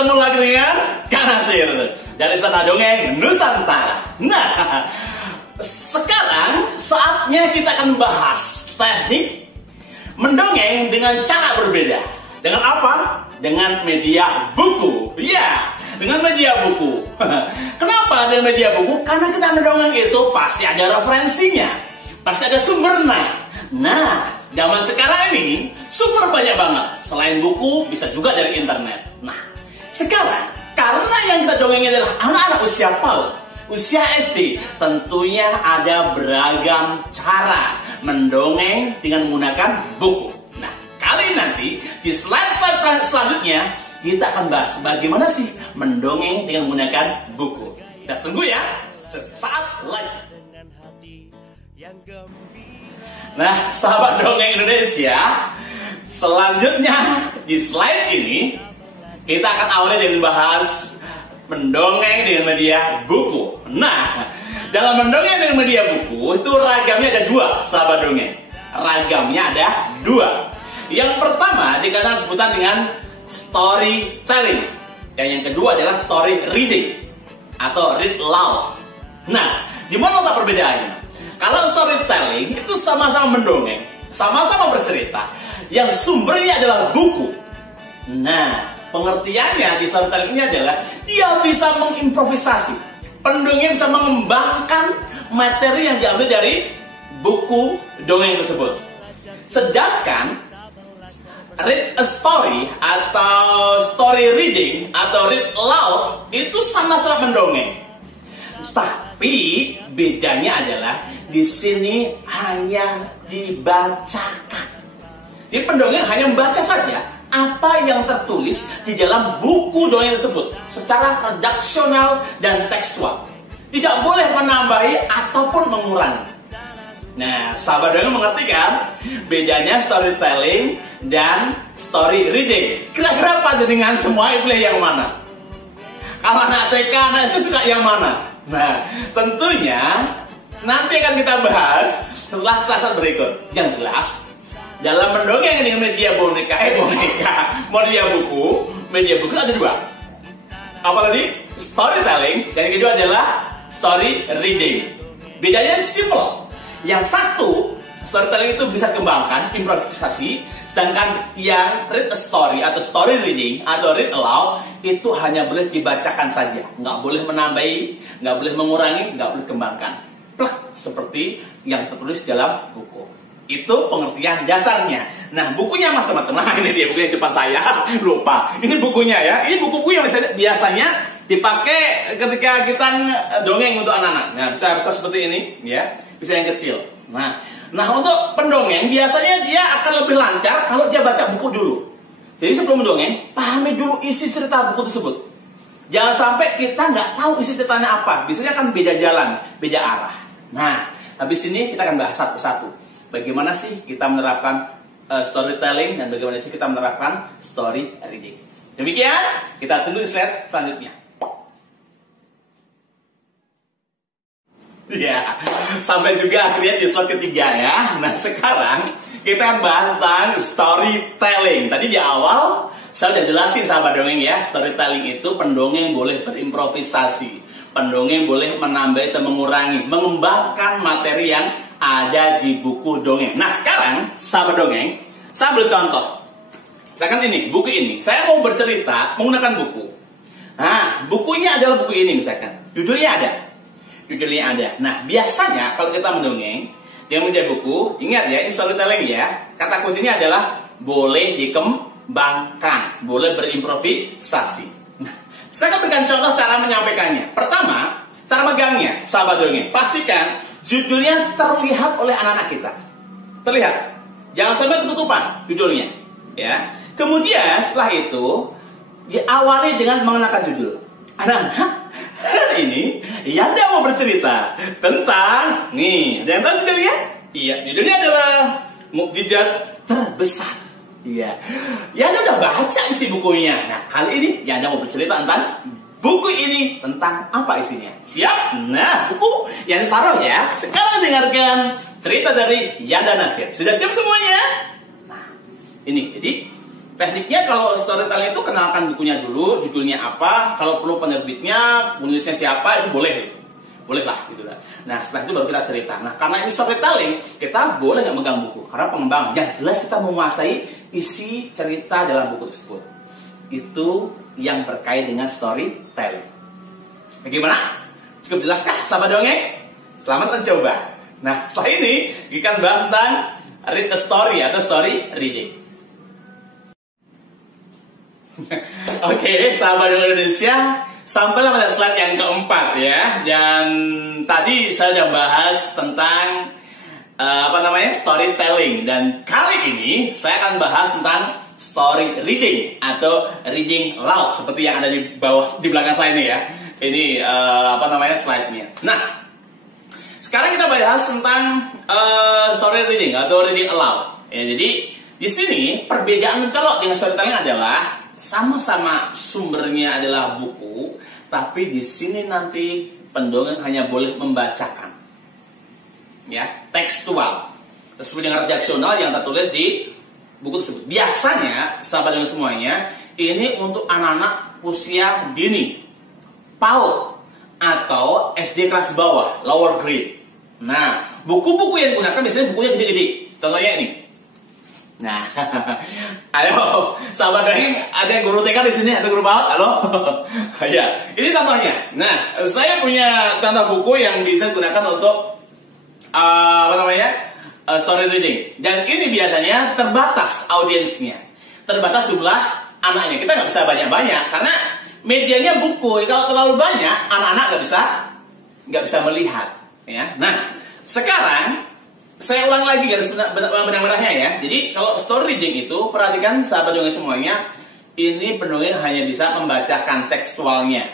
ketemu lagi dengan Kang Nasir dari Istana Dongeng Nusantara. Nah, sekarang saatnya kita akan bahas teknik mendongeng dengan cara berbeda. Dengan apa? Dengan media buku. Ya, dengan media buku. Kenapa dengan media buku? Karena kita mendongeng itu pasti ada referensinya, pasti ada sumbernya. Nah, zaman sekarang ini sumber banyak banget. Selain buku, bisa juga dari internet. Nah, sekarang karena yang kita dongeng adalah anak-anak usia PAUD, usia SD, tentunya ada beragam cara mendongeng dengan menggunakan buku. Nah, kali nanti di slide selanjutnya kita akan bahas bagaimana sih mendongeng dengan menggunakan buku. Kita tunggu ya, sesaat lagi. Nah, sahabat dongeng Indonesia, selanjutnya di slide ini kita akan awali dengan bahas mendongeng dengan media buku. Nah, dalam mendongeng dengan media buku itu ragamnya ada dua, sahabat dongeng. Ragamnya ada dua. Yang pertama dikatakan sebutan dengan storytelling, dan yang kedua adalah story reading atau read aloud. Nah, di mana letak perbedaannya? Kalau storytelling itu sama-sama mendongeng, sama-sama bercerita, yang sumbernya adalah buku. Nah, pengertiannya di storytelling ini adalah dia bisa mengimprovisasi. Pendongeng bisa mengembangkan materi yang diambil dari buku dongeng tersebut. Sedangkan read a story atau story reading atau read aloud itu sama-sama mendongeng. Tapi bedanya adalah di sini hanya dibacakan. Jadi pendongeng hanya membaca saja apa yang tertulis di dalam buku dongeng tersebut secara redaksional dan tekstual. Tidak boleh menambahi ataupun mengurangi. Nah, sahabat dongeng mengerti kan bedanya storytelling dan story reading? Kira-kira apa dengan semua pilih yang mana? Kalau anak TK, anak SD suka yang mana? Nah, tentunya nanti akan kita bahas setelah slide berikut. Yang jelas, dalam mendongeng dengan media media buku ada dua. Apa tadi? Storytelling, dan yang kedua adalah story reading. Bedanya simple. Yang satu, storytelling itu bisa dikembangkan, improvisasi, sedangkan yang read a story atau story reading atau read aloud itu hanya boleh dibacakan saja, nggak boleh menambahi, nggak boleh mengurangi, nggak boleh kembangkan. Plek, seperti yang tertulis dalam buku. Itu pengertian dasarnya. Nah, bukunya macam-macam. Nah, ini dia bukunya, depan saya lupa. Ini bukunya ya. Ini buku-buku yang biasanya dipakai ketika kita dongeng untuk anak-anak. Nah, bisa seperti ini, ya. Bisa yang kecil. Nah, untuk pendongeng biasanya dia akan lebih lancar kalau dia baca buku dulu. Jadi sebelum mendongeng, pahami dulu isi cerita buku tersebut. Jangan sampai kita nggak tahu isi ceritanya apa. Biasanya kan beda jalan, beda arah. Nah, habis ini kita akan bahas satu-satu. Bagaimana sih kita menerapkan storytelling dan bagaimana sih kita menerapkan story reading. Demikian, kita tunggu di slide selanjutnya. Ya, sampai juga akhirnya di slide ketiga ya. Nah, sekarang kita akan bahas tentang storytelling. Tadi di awal saya udah jelasin sahabat dongeng ya, storytelling itu pendongeng boleh berimprovisasi, pendongeng boleh menambah atau mengurangi, mengembangkan materi yang ada di buku dongeng. Nah, sekarang sahabat dongeng, saya ambil contoh. Misalkan ini, buku ini, saya mau bercerita menggunakan buku. Nah, bukunya adalah buku ini misalkan, judulnya ada. Nah, biasanya kalau kita mendongeng yang media buku, ingat ya, ini storytelling ya. Kata kuncinya adalah boleh dikembangkan, boleh berimprovisasi. Nah, saya akan berikan contoh cara menyampaikannya. Pertama, cara megangnya, sahabat dongeng. Pastikan judulnya terlihat oleh anak-anak kita. Terlihat. Jangan sampai ketutupan judulnya, ya. Kemudian setelah itu diawali dengan mengenakan judul. Anak-anak, hari ini Yanda mau bercerita tentang nih, ada yang tahu judulnya? Iya, judulnya adalah Mukjizat Terbesar. Iya, Yanda udah baca isi bukunya. Nah, kali ini Yanda mau bercerita tentang buku ini, tentang apa isinya. Siap? Nah, buku yang taruh ya. Sekarang dengarkan cerita dari Yanda Nasir. Sudah siap semuanya? Nah, ini jadi Tekniknya kalau storytelling itu kenalkan bukunya dulu, judulnya apa, kalau perlu penerbitnya, penulisnya siapa, itu boleh. Boleh lah gitu lah. Nah setelah itu baru kita cerita. Nah karena ini storytelling, kita boleh nggak megang buku. Karena pengembang, yang jelas kita menguasai isi cerita dalam buku tersebut. Itu yang berkait dengan storytelling. Bagaimana? Cukup jelaskah sahabat dongeng? Selamat mencoba. Nah setelah ini kita akan bahas tentang read a story atau story reading. Oke, sahabat Indonesia, sampailah pada slide yang keempat ya. Dan tadi saya sudah bahas tentang storytelling. Dan kali ini saya akan bahas tentang story reading atau reading loud seperti yang ada di bawah di belakang saya ini ya. Ini slide-nya. Nah, sekarang kita bahas tentang story reading atau reading aloud. Ya, jadi di sini perbedaan mencolok dengan storytelling adalah sama-sama sumbernya adalah buku, tapi di sini nanti pendongeng hanya boleh membacakan, ya, tekstual, sesuai dengan redaksional yang tertulis di buku tersebut. Biasanya, sahabat dongeng semuanya, ini untuk anak-anak usia dini, PAUD atau SD kelas bawah, lower grade. Nah, buku-buku yang digunakan biasanya bukunya gede-gede. Contohnya ini. Nah, ayo, sahabat dongeng, ada yang guru TK di sini atau guru PAUD? Halo, ya, ini contohnya. Nah, saya punya contoh buku yang bisa digunakan untuk story reading. Dan ini biasanya terbatas audiensnya, terbatas jumlah anaknya. Kita nggak bisa banyak-banyak karena medianya buku. Kalau terlalu banyak, anak-anak nggak bisa melihat. Ya, nah, sekarang saya ulang lagi garis benang-benangnya ya. Jadi kalau story reading itu, perhatikan sahabat dongeng semuanya, ini pendongeng hanya bisa membacakan tekstualnya,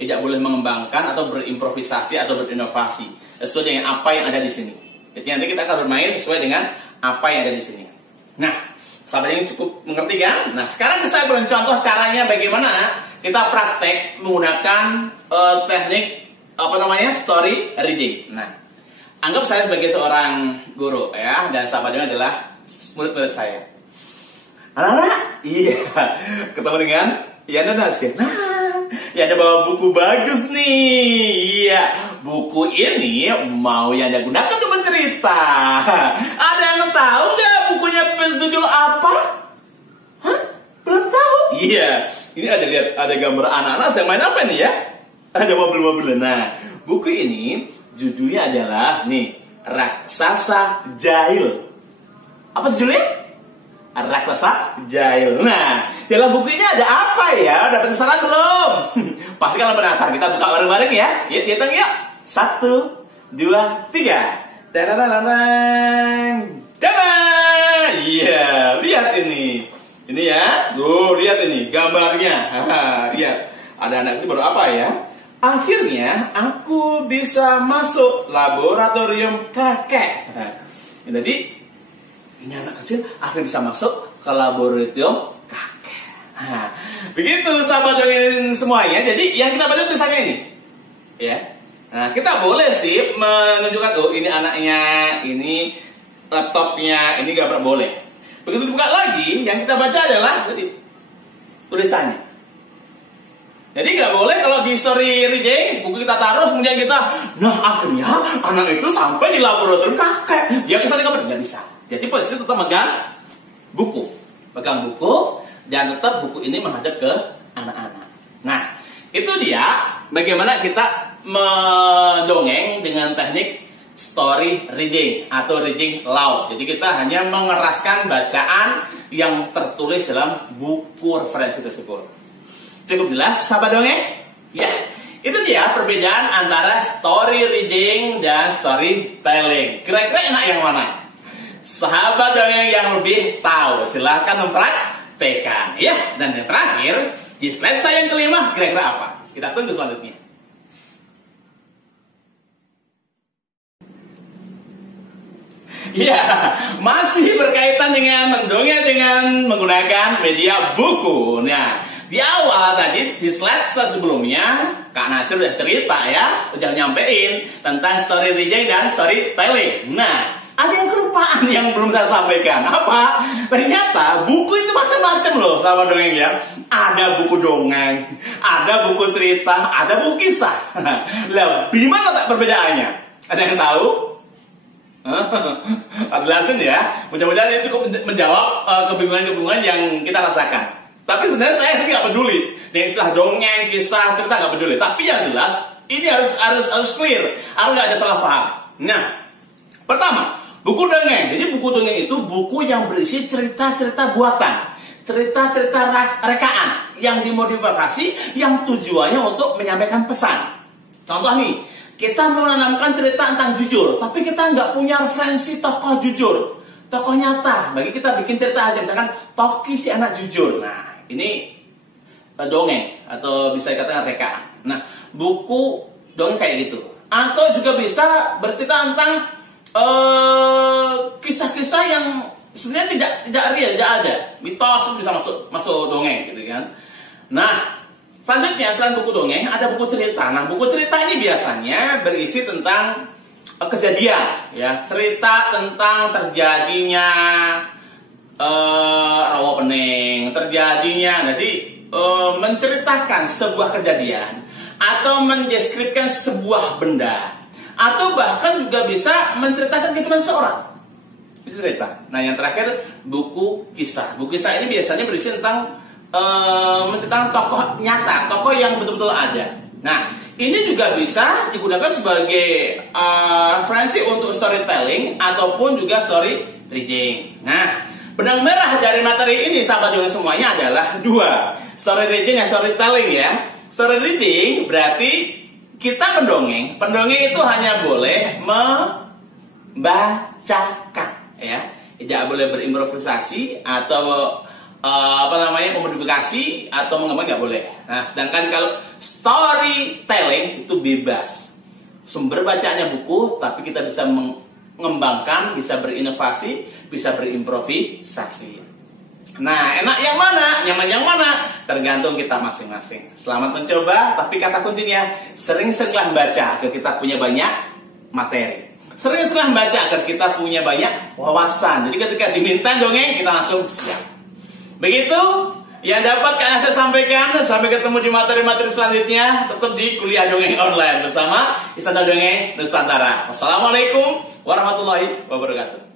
tidak boleh mengembangkan atau berimprovisasi atau berinovasi sesuai dengan apa yang ada di sini. Jadi nanti kita akan bermain sesuai dengan apa yang ada di sini. Nah, sahabat ini cukup mengerti kan? Nah, sekarang saya beri contoh caranya bagaimana kita praktek menggunakan teknik story reading. Nah, anggap saya sebagai seorang guru ya, dan sahabatnya adalah murid-murid saya. Anak-anak, iya, ketemu dengan Yana Nasir. Nah, Yana bawa buku bagus nih. Iya, buku ini mau Yana gunakan cuma cerita. Ada yang tahu nggak bukunya berjudul apa? Hah? Belum tahu? Iya, ini ada gambar anak-anak sedang main apa nih ya? Ada mobil-mobil. Nah, buku ini judulnya adalah nih, Raksasa Jahil. Apa judulnya? Raksasa Jahil. Nah, dalam buku ini ada apa ya? Dapat penasaran belum? Pasti kalian penasaran. Kita buka bareng-bareng ya. Yuk, hitung yuk. 1, 2, 3. Dadadadadang. Dadah. Iya, lihat ini. Ini ya. Tuh, lihat ini gambarnya. Lihat. Ada anak ini baru apa ya? Akhirnya aku bisa masuk laboratorium kakek. Jadi ini anak kecil akhirnya bisa masuk ke laboratorium kakek. Nah, begitu sahabat dongeng semuanya. Jadi yang kita baca tulisannya ini, ya. Nah, kita boleh sih menunjukkan ini anaknya, ini laptopnya, ini gambar boleh. Begitu dibuka lagi, yang kita baca adalah tulisannya. Jadi nggak boleh kalau di story reading buku kita taruh kemudian kita, nah akhirnya anak itu sampai di laboratorium kakek. Dia bisa dikabar, nggak bisa. Jadi posisi tetap megang buku, dan tetap buku ini menghadap ke anak-anak. Nah, itu dia bagaimana kita mendongeng dengan teknik story reading atau reading loud. Jadi kita hanya mengeraskan bacaan yang tertulis dalam buku referensi tersebut. Cukup jelas sahabat dongeng? Ya, itu dia perbedaan antara story reading dan storytelling. Kira-kira enak yang mana? Sahabat dongeng yang lebih tahu silahkan mempraktekkan. Ya, dan yang terakhir di slide saya yang kelima, kira-kira apa? Kita tunggu selanjutnya. Ya, masih berkaitan dengan mendongeng dengan menggunakan media buku. Nah, di awal tadi di slide sebelumnya Kak Nasir udah cerita ya, udah nyampein tentang story reading dan storytelling. Nah, Ada yang kelupaan yang belum saya sampaikan. Apa? Ternyata buku itu macam-macam loh, sahabat dongeng ya. Ada buku dongeng, ada buku cerita, ada buku kisah. Lebih mana tak perbedaannya? Ada yang tahu? Jelasin ya. Mudah-mudahan ini cukup menjawab kebingungan-kebingungan yang kita rasakan. Tapi sebenarnya saya sih nggak peduli. Yang istilah dongeng, kisah, cerita nggak peduli. Tapi yang jelas ini harus clear, harus nggak ada salah paham. Nah, pertama, buku dongeng. Jadi buku dongeng itu buku yang berisi cerita-cerita buatan, cerita-cerita rekaan yang dimodifikasi, yang tujuannya untuk menyampaikan pesan. Contoh nih, kita menanamkan cerita tentang jujur, tapi kita nggak punya referensi tokoh jujur, tokoh nyata. Bagi kita bikin cerita aja, misalkan Toki si anak jujur. Nah, ini dongeng atau bisa dikatakan rekaan. Nah, buku dongeng kayak gitu. Atau juga bisa bercerita tentang kisah-kisah yang sebenarnya tidak real, tidak ada. Mitos bisa masuk dongeng gitu kan. Nah, selanjutnya selain buku dongeng ada buku cerita. Nah, buku cerita ini biasanya berisi tentang kejadian, ya, cerita tentang terjadinya rawa pening, terjadinya. Jadi menceritakan sebuah kejadian atau mendeskripsikan sebuah benda. Atau bahkan juga bisa menceritakan kehidupan seorang. Itu cerita. Nah, yang terakhir buku kisah. Buku kisah ini biasanya berisi tentang menceritakan tokoh nyata, tokoh yang betul-betul ada. Nah, ini juga bisa digunakan sebagai referensi untuk storytelling ataupun juga story reading. Nah, benang merah dari materi ini sahabat dongeng semuanya adalah dua, story reading dan storytelling ya. Story reading berarti kita mendongeng, pendongeng itu hanya boleh membacakan, ya, tidak boleh berimprovisasi atau memodifikasi atau mengembang, nggak boleh. Nah, sedangkan kalau storytelling itu bebas, sumber bacaannya buku, tapi kita bisa mengembangkan, bisa berinovasi, bisa berimprovisasi. Nah, enak yang mana? Nyaman yang mana? Tergantung kita masing-masing. Selamat mencoba, tapi kata kuncinya sering-seringlah baca agar kita punya banyak materi. Sering-seringlah baca agar kita punya banyak wawasan. Jadi ketika diminta dongeng, kita langsung siap. Begitu yang dapat saya sampaikan. Sampai ketemu di materi-materi selanjutnya. Tetap di kuliah dongeng online bersama Istana Dongeng Nusantara. Wassalamualaikum warahmatullahi wabarakatuh.